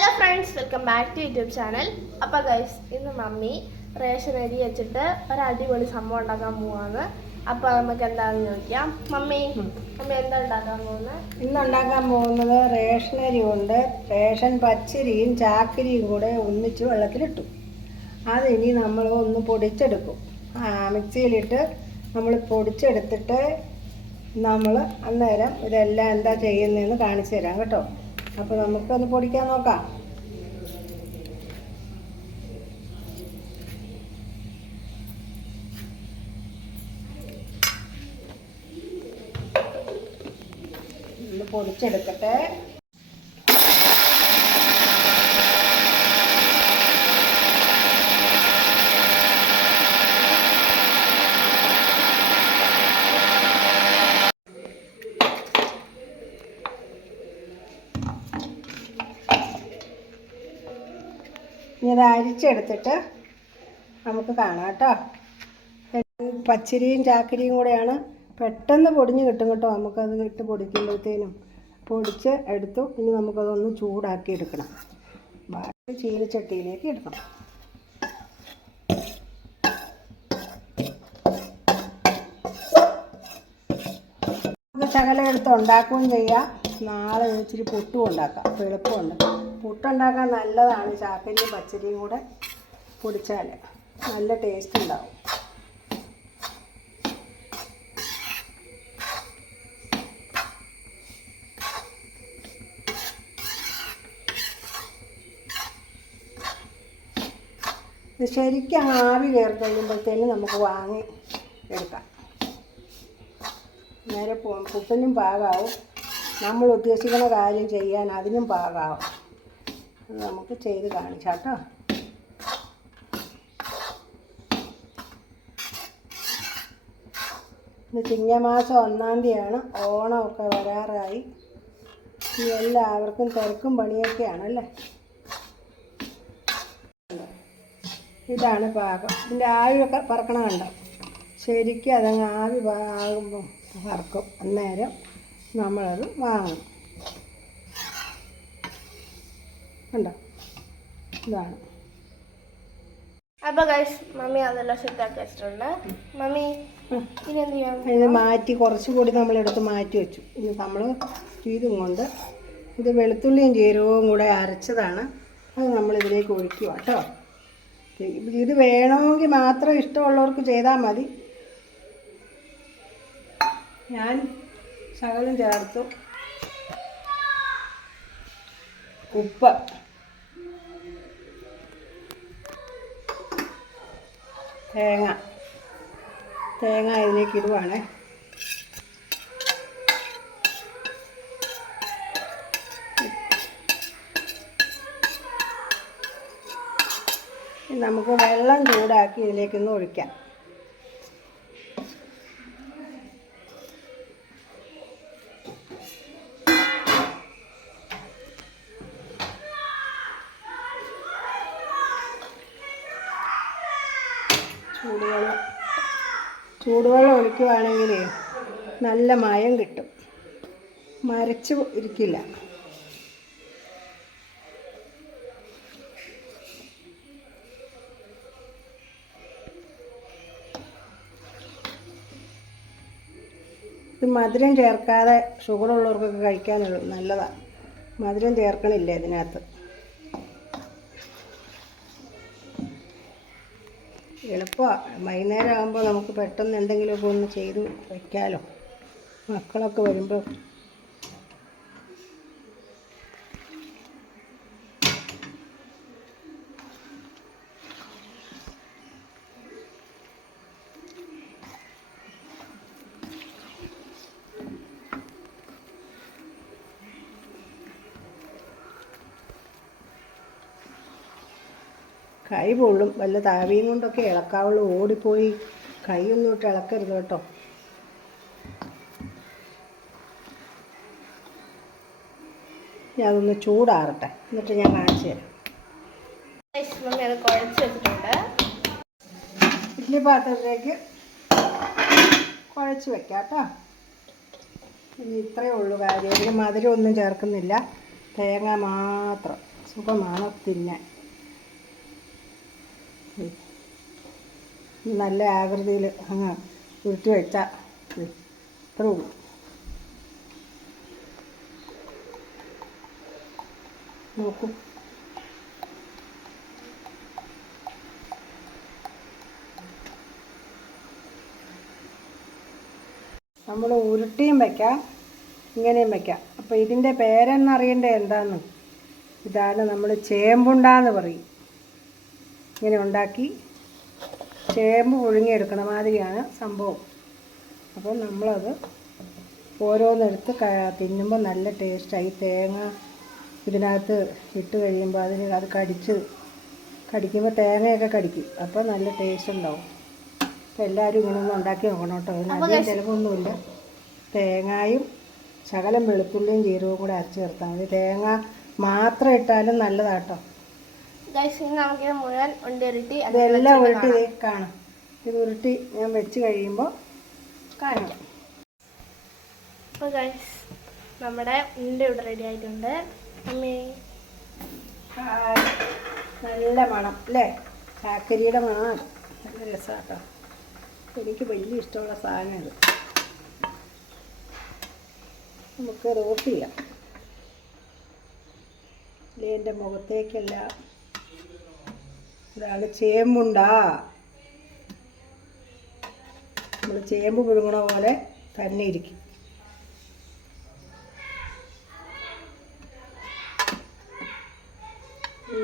Hello friends, welcome back to YouTube channel. അപ്പോൾ guys, ഇന്ന് mummy ration അരി വെച്ചിട്ട് ഒരു അടിപൊളി സംഭവം ഉണ്ടാക്കാൻ പോവാണ്. അപ്പോൾ നമുക്ക് എന്താണെന്ന് ചോദിക്കാം. മമ്മി എന്താ ഉണ്ടാക്കാൻ പോകുന്നത്? ഇന്നുണ്ടാക്കാൻ പോകുന്നത് റേഷൻ അരി കൊണ്ട് റേഷൻ പച്ചരിയും ചാക്കരിയും കൂടെ ഒന്നിച്ച് വെള്ളത്തിലിട്ടു. അതിനി നമ്മൾ ഒന്ന് പൊടിച്ചെടുക്കും. മിക്സിയിലിട്ട് നമ്മൾ പൊടിച്ചെടുത്തിട്ട് നമ്മൾ അന്നേരം ഇതെല്ലാം എന്താ ചെയ്യുന്നതെന്ന് കാണിച്ചു തരാം കേട്ടോ. അപ്പോൾ നമുക്കൊന്ന് പൊടിക്കാൻ നോക്കാം. ഒന്ന് പൊടിച്ചെടുക്കട്ടെ. ഇനി ഇത് അരിച്ചെടുത്തിട്ട് നമുക്ക് കാണാം കേട്ടോ. പച്ചരിയും ചാക്കരിയും കൂടെയാണ്, പെട്ടെന്ന് പൊടിഞ്ഞ് കിട്ടും കേട്ടോ. നമുക്കത് ഇട്ട് പൊടിക്കുമ്പോഴത്തേനും പൊടിച്ച് എടുത്തു. ഇനി നമുക്കതൊന്ന് ചൂടാക്കി എടുക്കണം. ബാക്കി ചീനച്ചട്ടിയിലേക്ക് ഇടണം. നമുക്ക് ശകലം എടുത്ത് ഉണ്ടാക്കുകയും ചെയ്യാം. നാളെ ഇച്ചിരി പുട്ടും ഉണ്ടാക്കാം. അപ്പോൾ എളുപ്പമുണ്ട്. പുട്ടുണ്ടാക്കാൻ നല്ലതാണ് ചാക്കരിയും പച്ചരിയും കൂടെ പൊടിച്ചാൽ നല്ല ടേസ്റ്റ് ഉണ്ടാവും. ഇത് ശരിക്കും ആവി കയറി കഴിയുമ്പോഴത്തേനും നമുക്ക് വാങ്ങി എടുക്കാം. നേരെ പുട്ടിനും പാകമാവും. നമ്മൾ ഉദ്ദേശിക്കുന്ന കാര്യം ചെയ്യാൻ അതിനും പാകമാവും. അത് നമുക്ക് ചെയ്ത് കാണിച്ചാട്ടോ. ഇന്ന് ചിങ്ങമാസം 1-ാം തീയതിയാണ്. ഓണമൊക്കെ വരാറായി. എല്ലാവർക്കും തിരക്കും പണിയൊക്കെയാണല്ലേ. ഇതാണ് പാകം. ഇതിൻ്റെ ആവിയൊക്കെ പറക്കണം കണ്ടോ. ശരിക്കും അതങ്ങ് ആവി ആകുമ്പം പറക്കും. അന്നേരം നമ്മളത് വാങ്ങും കണ്ടോ. ഇതാണ്. അപ്പോൾ ഗൈസ്, മമ്മി അതെല്ലാം സെറ്റാക്കി വെച്ചിട്ടുണ്ട്. മമ്മി ഇതെന്ത് ചെയ്യാം? ഇത് മാറ്റി കുറച്ചുകൂടി നമ്മളെടുത്ത് മാറ്റി വെച്ചു. ഇനി നമ്മൾ ഇതും കൊണ്ട് ഇത് വെളുത്തുള്ളിയും ജീരകവും കൂടെ അരച്ചതാണ്. അത് നമ്മളിതിലേക്ക് ഒഴിക്കുക കേട്ടോ. ഇത് വേണമെങ്കിൽ മാത്രം ഇഷ്ടമുള്ളവർക്ക് ചെയ്താൽ മതി. ഞാൻ ശകലം ചേർത്തു. ഉപ്പ്, തേങ്ങ ഇതിലേക്ക് ഇടുവാണ്. നമുക്ക് വെള്ളം ചൂടാക്കി ഇതിലേക്കൊന്ന് ഒഴിക്കാം. ചൂടുവെള്ളം ഒഴിക്കുകയാണെങ്കിൽ നല്ല മയം കിട്ടും, മരച്ച് ഇരിക്കില്ല. ഇത് മധുരം ചേർക്കാതെ ഷുഗറുള്ളവർക്കൊക്കെ കഴിക്കാനുള്ളൂ, നല്ലതാണ്. മധുരം ചേർക്കണില്ല ഇതിനകത്ത്. എളുപ്പമാണ്. വൈകുന്നേരം ആകുമ്പോൾ നമുക്ക് പെട്ടെന്ന് എന്തെങ്കിലുമൊക്കെ ഒന്ന് ചെയ്ത് വയ്ക്കാമല്ലോ. മക്കളൊക്കെ വരുമ്പോൾ കൈ പൊള്ളും. വല്ല താവിയും കൊണ്ടൊക്കെ ഇളക്കാവുള്ളൂ. ഓടിപ്പോയി കൈയൊന്നും ഇട്ട് ഇളക്കരുത് കേട്ടോ. ഞാൻ അതൊന്ന് ചൂടാറട്ടെ, എന്നിട്ട് ഞാൻ കാണിച്ചു തരാം. ഇഡ്ഡലി പാത്രത്തിലേക്ക് കുഴച്ച് വെക്കാം കേട്ടോ. ഇനി ഇത്രയേ ഉള്ളൂ കാര്യം. ഇതിൽ മധുരം ഒന്നും ചേർക്കുന്നില്ല, തേങ്ങ മാത്രം. സുഖമാണ് തിന്നാൻ. നല്ല ആകൃതിയിൽ അങ്ങ് ഉരുട്ടി വെച്ചാൽ ഇത്രേ ഉള്ളൂ. നോക്കൂ, നമ്മൾ ഉരുട്ടിയും വയ്ക്കാം, ഇങ്ങനെയും വയ്ക്കാം. അപ്പോൾ ഇതിൻ്റെ പേരെന്നറിയണ്ടേ എന്താന്ന്? ഇതാണ് നമ്മൾ ചേമ്പുണ്ടാന്ന് പറയും. ഇങ്ങനെ ഉണ്ടാക്കി ചേമ്പ് പുഴുങ്ങിയെടുക്കണ മാതിരിയാണ് സംഭവം. അപ്പോൾ നമ്മളത് ഓരോന്നെടുത്ത് തിന്നുമ്പോൾ നല്ല ടേസ്റ്റായി. തേങ്ങ ഇതിനകത്ത് ഇട്ട് കഴിയുമ്പോൾ അത് കടിക്കുമ്പോൾ തേങ്ങയൊക്കെ കടിക്കും. അപ്പോൾ നല്ല ടേസ്റ്റ് ഉണ്ടാവും. അപ്പോൾ എല്ലാവരും ഇങ്ങനെ ഒന്ന് ഉണ്ടാക്കി നോക്കണം കേട്ടോ. അതിനധികം ചിലവൊന്നുമില്ല. തേങ്ങയും ശകലം വെളുത്തുള്ളിയും ജീരകവും കൂടെ അരച്ച് ചേർത്താൽ മതി. തേങ്ങ മാത്രം ഇട്ടാലും നല്ലതാട്ടോ. നമുക്കിത് മുഴുവൻ ഉരുട്ടി ഇതെല്ലാം ഉരുട്ടി കാണാം. ഇത് ഉരുട്ടി ഞാൻ വെച്ച് കഴിയുമ്പോൾ കാണിക്കാം. അപ്പോൾ ഗൈസ് നമ്മുടെ ഉണ്ട ഇവിടെ റെഡി ആയിട്ടുണ്ട്. അമ്മേ നല്ല മണം അല്ലേ? ചാക്കരിയുടെ മണം നല്ല രസമാട്ടോ. എനിക്ക് വലിയ ഇഷ്ടമുള്ള സാധനം ഇത്. നമുക്ക് റോസ്റ്റ് ചെയ്യാം. അല്ലേ എൻ്റെ മുഖത്തേക്കല്ല. ഇതാണ് ചേമ്പുണ്ടാ. നമ്മൾ ചേമ്പ് പുഴുങ്ങണ പോലെ തന്നെ ഇരിക്കും.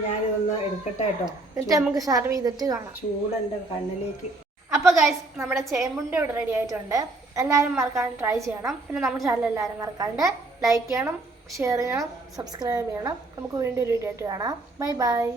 ഞാനിതൊന്ന് എടുക്കട്ടെ കേട്ടോ. എന്നിട്ട് നമുക്ക് സർവ് ചെയ്തിട്ട് കാണാം. ചൂടെൻ്റെ കണ്ണിലേക്ക്. അപ്പോൾ ഗൈസ് നമ്മുടെ ചേമ്പുണ്ട ഇവിടെ റെഡി ആയിട്ടുണ്ട്. എല്ലാവരും മറക്കാണ്ട് ട്രൈ ചെയ്യണം. പിന്നെ നമ്മുടെ ചാനൽ എല്ലാവരും മറക്കാണ്ട് ലൈക്ക് ചെയ്യണം, ഷെയർ ചെയ്യണം, സബ്സ്ക്രൈബ് ചെയ്യണം. നമുക്ക് വീണ്ടും ഒരു വീഡിയോ ആയിട്ട് കാണാം. Bye bye.